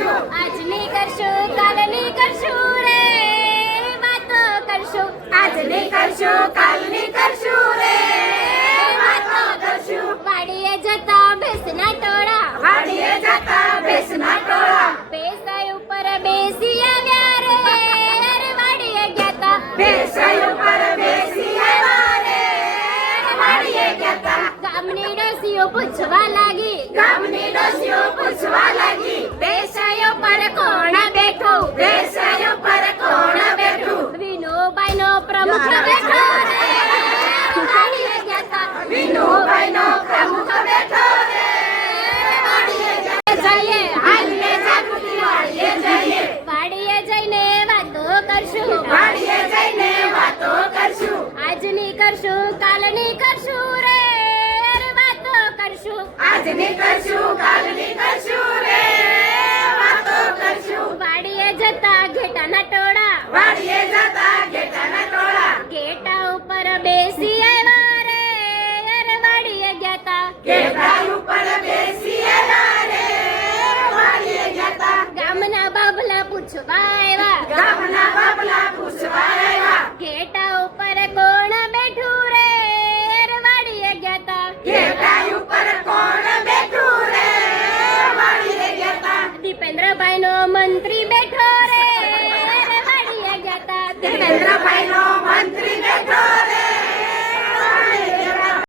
કરશું, આજની કરશું કાલની કરશું રે વાતો કરશું, આજની કરશું કાલની કરશું રે વાતો કરશું. વાડીએ જતા ભેંસના ટોળા, વાડીએ જતા ભેંસના ટોળા, ભેંસાઈ ઉપર બેસી આવ્યા રે અરે વાડીએ ગયા તા, ભેંસાઈ ઉપર બેસી આવ્યા રે વાડીએ ગયા તા. ગામની ડોસીઓ પૂછવા લાગી, ગામની ડોસીઓ પૂછવા લાગી, ભેંસાઈઓ પર કોણ બેઠું, ભેંસાઈ ઉપર કોણ બેઠું? વિનોબાઈનો પ્રમુખ બેઠો રે વાડીએ ગયા તા, વિનુભાઈનો પ્રમુખ બેઠો રે વાડીએ ગયા તા. જઈએ હાલીએ જાગૃતિ વાડીએ જઈએ, વાડીએ જઈને વાતો કરશું, વાડીએ જઈને વાતો કરશું, આજની કરશું કાલની કરશું રે અરે વાતો કરશું, આજની કરશું કાલની કરશું રે વાતો કરશું. વાડીએ જતા ઘેટાના ટોળા, વાડીએ જતા ઘેટાના ટોળા, ઘેટા ઉપર બેસી આવ્યા રે અરે વાડીએ ગયા તા, ઘેટા ઉપર બેસી આવ્યા રે વાડીએ ગયા તા. ગામના બાબલા પૂછવા આવ્યા, ગામના બાબલા પૂછવા આવ્યા, ઘેટા ઉપર કોણ બેઠું રે અરે વાડીએ ગયા તા, ઘેટા ઉપર કોણ બેઠું રે વાડીએ ગયા તા. દીપેન્દ્રભાઈનો મંત્રી બેઠો રે અરે વાડીએ ગયા તા, દેવેન્દ્રભાઈનો મંત્રી બેઠો રે